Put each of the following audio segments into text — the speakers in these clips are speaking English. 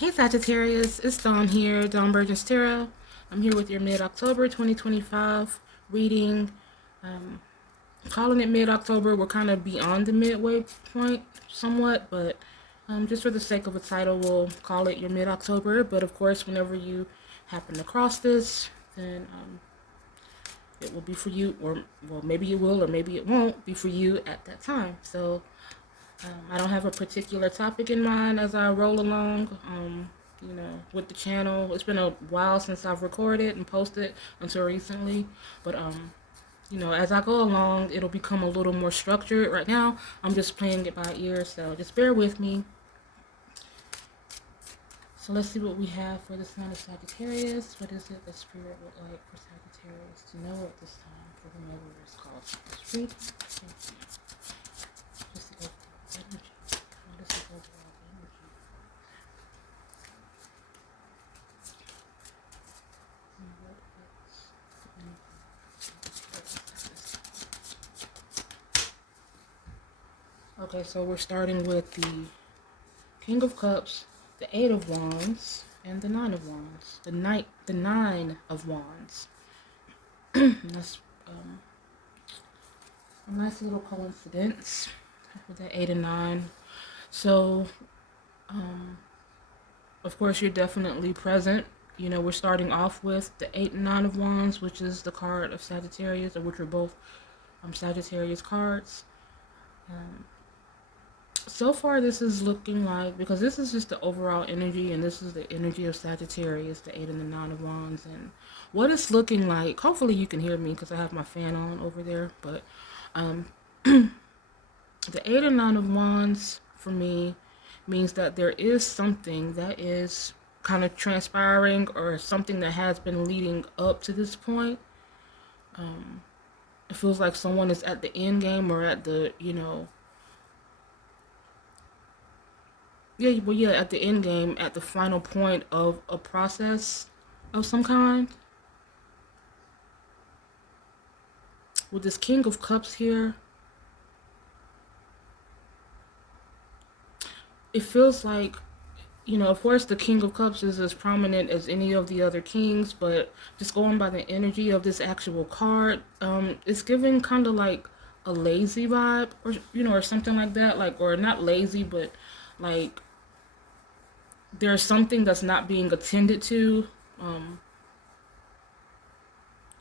Hey Sagittarius, it's Dawn here, Dawn Burgess Tarot. I'm here with your mid-October 2025 reading. Um, Calling it mid-October, we're kind of beyond the midway point somewhat, but just for the sake of a title, we'll call it your mid-October. But of course, whenever you happen to cross this, then it will be for you, or well, maybe it will, or maybe it won't be for you at that time. So I don't have a particular topic in mind as I roll along, with the channel. It's been a while since I've recorded and posted until recently, but as I go along, it'll become a little more structured. Right now, I'm just playing it by ear, so just bear with me. So let's see what we have for the sign of Sagittarius. What is it the spirit would like for Sagittarius to know at this time for whomever is called this reading? Thank you. Just the overall energy. What is the overall energy? And what is the energy of Sagittarius at this time? Okay, so we're starting with the King of Cups, the Eight of Wands, and the Nine of Wands. The Nine of Wands. That's a nice little coincidence with the 8 and 9. So, of course, you're definitely present. We're starting off with the 8 and 9 of Wands, which is the card of Sagittarius, or which are both Sagittarius cards. So far, this is looking like, because this is just the overall energy, and this is the energy of Sagittarius, the 8 and the 9 of Wands, and what it's looking like. Hopefully, you can hear me because I have my fan on over there. But the 8 and 9 of Wands for me means that there is something that is kind of transpiring, or something that has been leading up to this point. It feels like someone is at the end game, or at the, at the end game, at the final point of a process of some kind. With this King of Cups here, it feels like, of course, the King of Cups is as prominent as any of the other kings, but just going by the energy of this actual card, it's giving kind of like a lazy vibe, or something like that, like, or not lazy, but like there's something that's not being attended to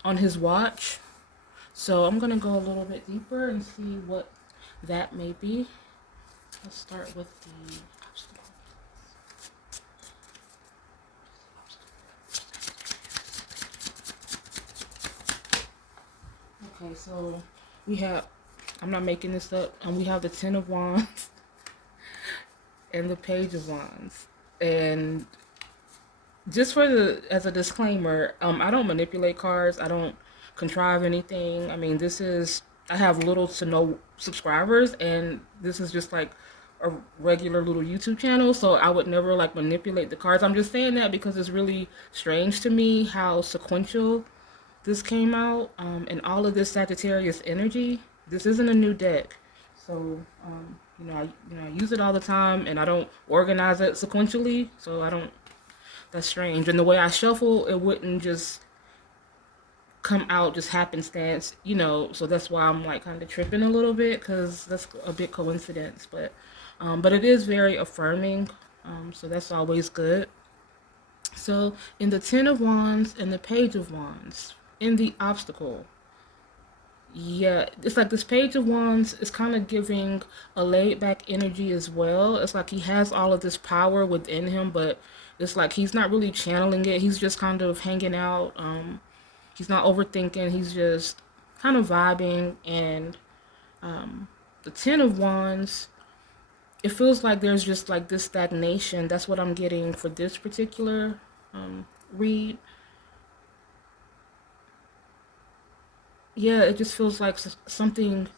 on his watch. So I'm going to go a little bit deeper and see what that may be. Let's start with the obstacle. Okay, so we have, I'm not making this up, and we have the Ten of Wands and the Page of Wands. And just as a disclaimer, I don't manipulate cards. I don't contrive anything. I mean, I have little to no subscribers, and this is just like a regular little YouTube channel, so I would never like manipulate the cards. I'm just saying that because it's really strange to me how sequential this came out, and all of this Sagittarius energy. This isn't a new deck, so I use it all the time, and I don't organize it sequentially, so I don't. That's strange. And the way I shuffle, it wouldn't just come out just happenstance, so that's why I'm like kind of tripping a little bit, because that's a bit coincidence, but it is very affirming, so that's always good. So in the Ten of Wands and the Page of Wands, in the obstacle, yeah, it's like this Page of Wands is kind of giving a laid back energy as well. It's like he has all of this power within him, but it's like he's not really channeling it. He's just kind of hanging out. He's not overthinking. He's just kind of vibing. And the Ten of Wands, it feels like there's just like this stagnation. That's what I'm getting for this particular read. Yeah, it just feels like something,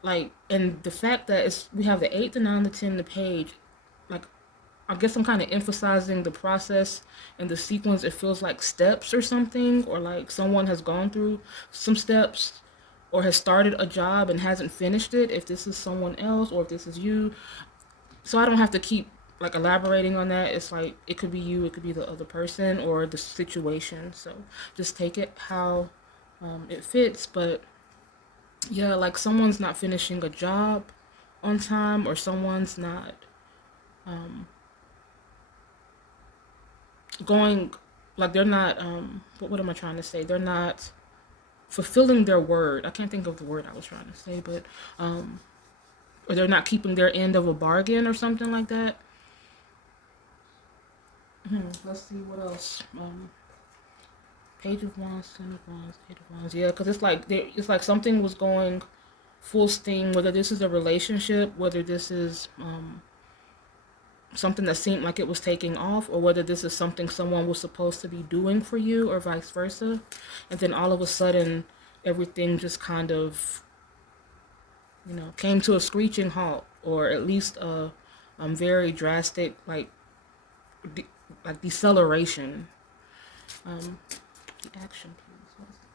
like, and the fact that we have the 8, the 9, the 10, the Page, like, I guess I'm kind of emphasizing the process and the sequence. It feels like steps or something, or like someone has gone through some steps, or has started a job and hasn't finished it, if this is someone else or if this is you. So I don't have to keep like elaborating on that, it's like it could be you, it could be the other person, or the situation. So just take it how it fits. But yeah, like someone's not finishing a job on time, or someone's not um, going, like they're not what am I trying to say? They're not fulfilling their word. I can't think of the word I was trying to say, but or they're not keeping their end of a bargain or something like that. Let's see what else. Page of Wands, Ten of Wands, Eight of Wands. Yeah, because it's like something was going full steam. Whether this is a relationship, whether this is something that seemed like it was taking off, or whether this is something someone was supposed to be doing for you, or vice versa, and then all of a sudden everything just kind of came to a screeching halt, or at least a very drastic de- like deceleration. Um, the action, please. What is the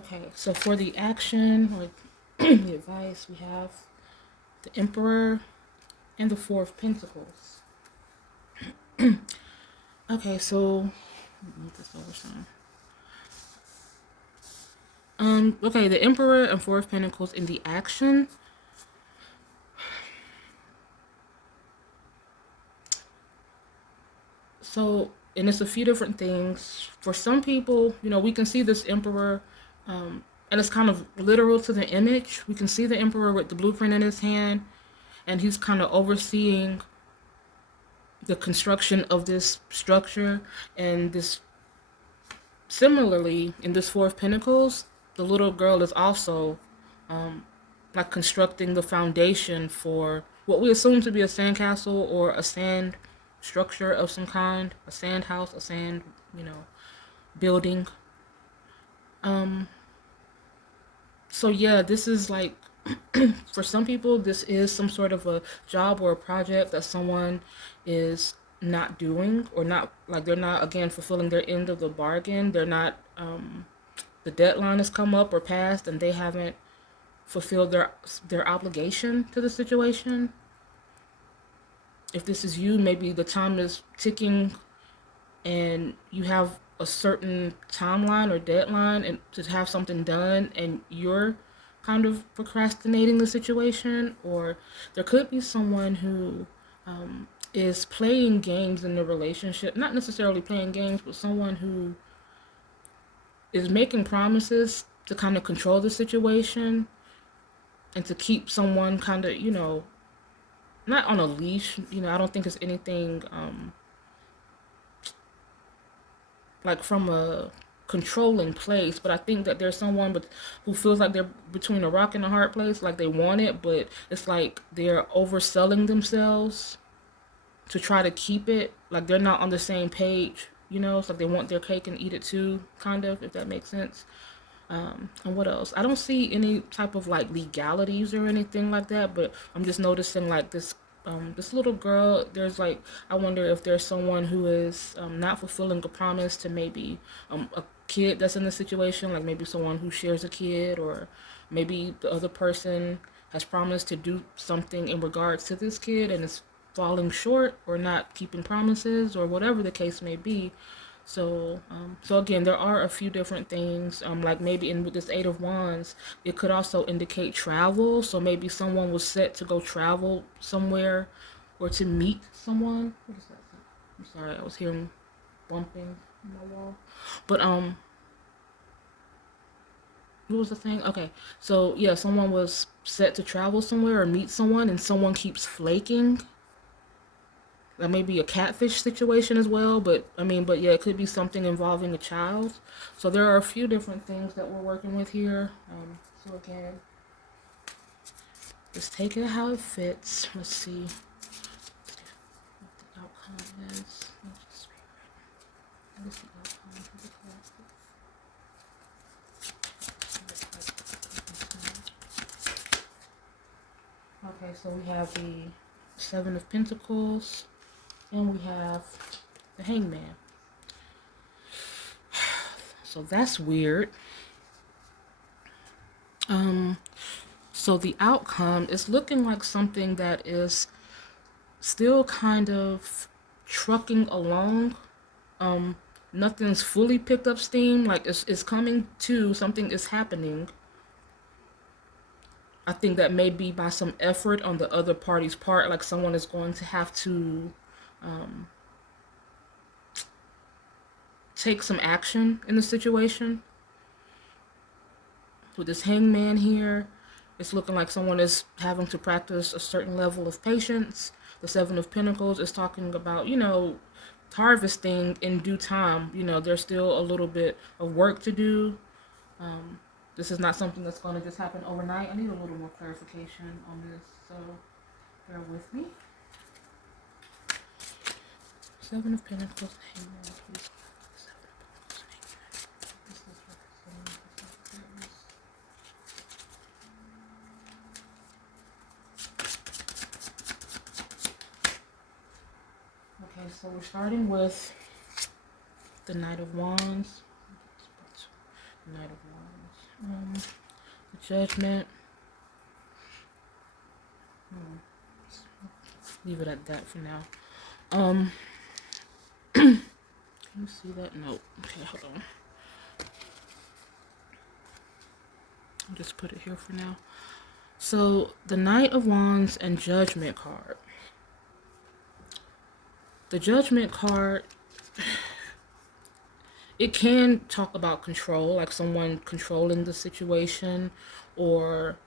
action? Okay, so for the action or the advice, we have the Emperor and the Four of Pentacles. Okay, so move this over some. Okay, the Emperor and Four of Pentacles in the action. So, and it's a few different things. For some people, we can see this Emperor, and it's kind of literal to the image. We can see the Emperor with the blueprint in his hand, and he's kind of overseeing the construction of this structure. And this, similarly, in this Four of Pentacles, the little girl is also like constructing the foundation for what we assume to be a sandcastle or a sand structure of some kind, a sand house, a sand, building. So yeah, this is like for some people this is some sort of a job or a project that someone is not doing, or not, like they're not, again, fulfilling their end of the bargain. They're not the deadline has come up or passed, and they haven't fulfilled their obligation to the situation. If this is you, maybe the time is ticking and you have a certain timeline or deadline and to have something done, and you're kind of procrastinating the situation. Or there could be someone who is playing games in the relationship, not necessarily playing games, but someone who is making promises to kind of control the situation and to keep someone kind of, not on a leash. I don't think it's anything like from a controlling place, but I think that there's someone who feels like they're between a rock and a hard place, like they want it, but it's like they're overselling themselves to try to keep it. Like they're not on the same page, it's like they want their cake and eat it too, kind of, if that makes sense. And what else? I don't see any type of like legalities or anything like that, but I'm just noticing like this little girl. There's like, I wonder if there's someone who is not fulfilling a promise to maybe a kid that's in the situation, like maybe someone who shares a kid, or maybe the other person has promised to do something in regards to this kid and is falling short or not keeping promises, or whatever the case may be. So again, there are a few different things. Like maybe with this Eight of Wands, it could also indicate travel. So maybe someone was set to go travel somewhere, or to meet someone. What is that? I'm sorry, I was hearing bumping on my wall. But what was the thing? Okay, so yeah, someone was set to travel somewhere or meet someone, and someone keeps flaking. That may be a catfish situation as well, but but yeah, it could be something involving a child. So there are a few different things that we're working with here. So again, just take it how it fits. Let's see what the outcome is. What is the outcome for the collective? Okay, so we have the Seven of Pentacles. And we have the Hangman. So that's weird. So the outcome is looking like something that is still kind of trucking along. Nothing's fully picked up steam. Like it's coming to, something is happening. I think that may be by some effort on the other party's part. Like someone is going to have to take some action in the situation. With this hangman here, it's looking like someone is having to practice a certain level of patience. The Seven of Pentacles is talking about, harvesting in due time. There's still a little bit of work to do. This is not something that's going to just happen overnight. I need a little more clarification on this, so bear with me. Seven of Pentacles, hangman, please. Okay, so we're starting with the Knight of Wands. Knight of Wands. The Judgment. Leave it at that for now. Can you see that? No. Okay, hold on. I'll just put it here for now. So the Knight of Wands and Judgment card. The Judgment card, it can talk about control, like someone controlling the situation, or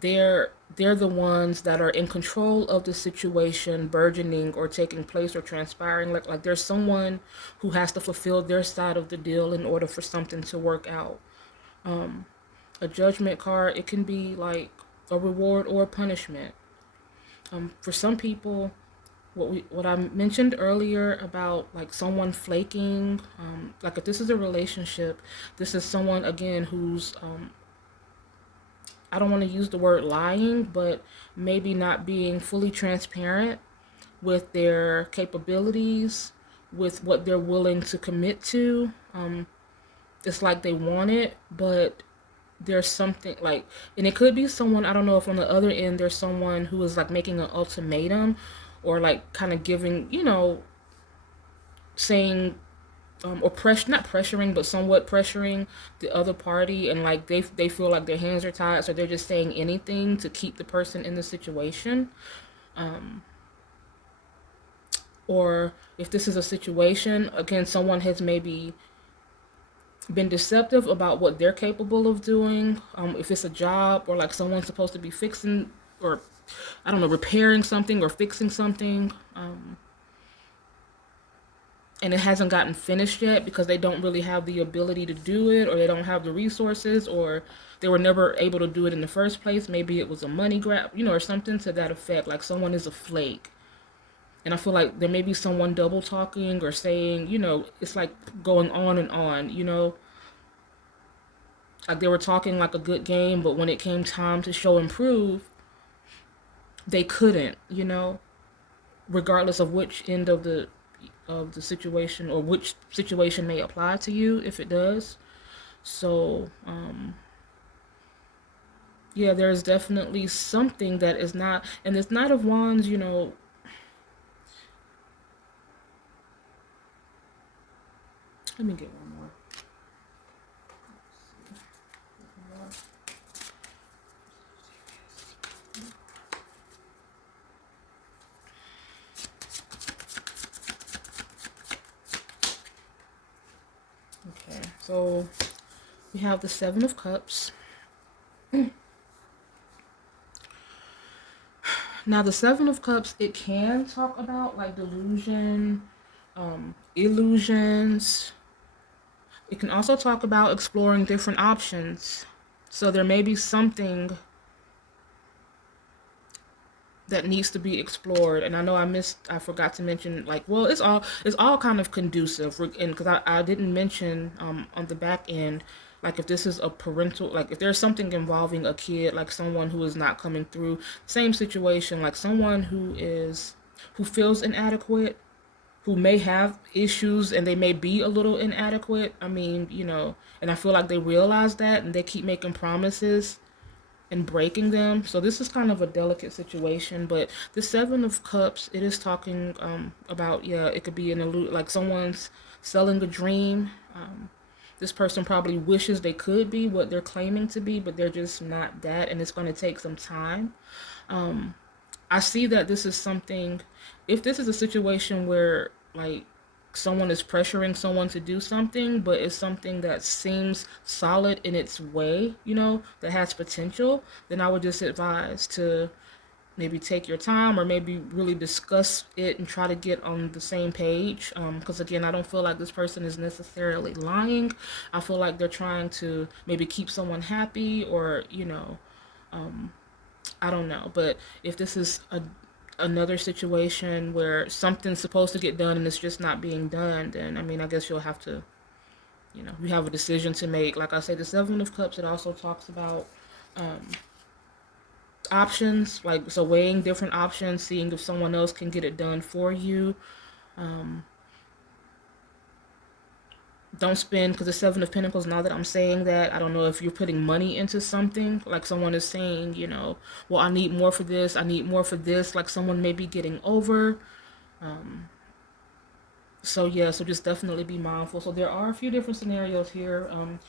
they're the ones that are in control of the situation burgeoning or taking place or transpiring. Like there's someone who has to fulfill their side of the deal in order for something to work out. A Judgment card, it can be like a reward or a punishment. For some people, what I mentioned earlier about like someone flaking, like if this is a relationship, this is someone again who's I don't want to use the word lying, but maybe not being fully transparent with their capabilities, with what they're willing to commit to. It's like they want it, but there's something like, and it could be someone, I don't know if on the other end there's someone who is like making an ultimatum, or like kind of giving, saying, or not pressuring, but somewhat pressuring the other party, and like they feel like their hands are tied, so they're just saying anything to keep the person in the situation. Or if this is a situation, again, someone has maybe been deceptive about what they're capable of doing. If it's a job, or like someone's supposed to be fixing, or I don't know, repairing something or fixing something, and it hasn't gotten finished yet because they don't really have the ability to do it, or they don't have the resources, or they were never able to do it in the first place. Maybe it was a money grab, or something to that effect. Like someone is a flake. And I feel like there may be someone double talking or saying, it's like going on and on, like they were talking like a good game, but when it came time to show and prove, they couldn't, regardless of which end of the situation, or which situation may apply to you, if it does. So yeah, there's definitely something that is not, and this Knight of Wands, let me get one more. Okay, so we have the Seven of Cups. Now, the Seven of Cups, it can talk about like delusion, illusions. It can also talk about exploring different options. So there may be something that needs to be explored. And I know I forgot to mention, like, well, it's all kind of conducive. And because I didn't mention on the back end, like if this is a parental, like if there's something involving a kid, like someone who is not coming through, same situation, like someone who feels inadequate, who may have issues and they may be a little inadequate. I mean, and I feel like they realize that and they keep making promises and breaking them. So this is kind of a delicate situation. But the Seven of Cups, it is talking about, yeah, it could be like someone's selling a dream. This person probably wishes they could be what they're claiming to be, but they're just not that, and it's going to take some time. I see that this is something, if this is a situation where, like, someone is pressuring someone to do something, but it's something that seems solid in its way, that has potential, then I would just advise to maybe take your time or maybe really discuss it and try to get on the same page. Because again, I don't feel like this person is necessarily lying. I feel like they're trying to maybe keep someone happy or, I don't know. But if this is another situation where something's supposed to get done and it's just not being done, then I mean, I guess you'll have to, you have a decision to make. Like I say, the Seven of Cups, it also talks about options, like, so weighing different options, seeing if someone else can get it done for you. Um, don't spend, because the Seven of Pentacles, now that I'm saying that, I don't know if you're putting money into something, like someone is saying, well, I need more for this, I need more for this, like someone may be getting over. So yeah, so just definitely be mindful. So there are a few different scenarios here.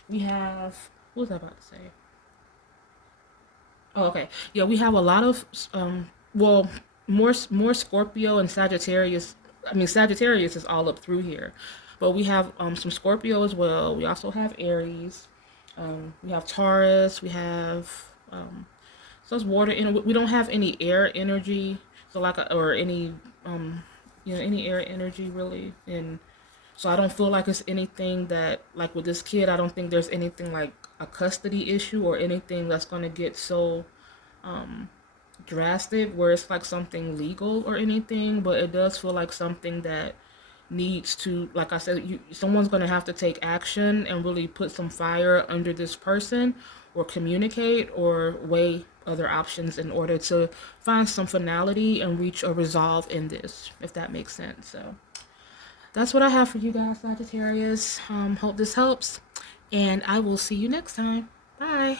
We have, what was I about to say? Oh, okay. Yeah, we have a lot of well, more Scorpio and Sagittarius. I mean, Sagittarius is all up through here, but we have some Scorpio as well. We also have Aries. We have Taurus. We have so it's water. We don't have any air energy. So like or any any air energy really. And so I don't feel like it's anything that, like with this kid, I don't think there's anything like a custody issue or anything that's going to get so drastic where it's like something legal or anything, but it does feel like something that needs to, like I said, someone's going to have to take action and really put some fire under this person or communicate or weigh other options in order to find some finality and reach a resolve in this, if that makes sense. So that's what I have for you guys, Sagittarius. Hope this helps, and I will see you next time. Bye.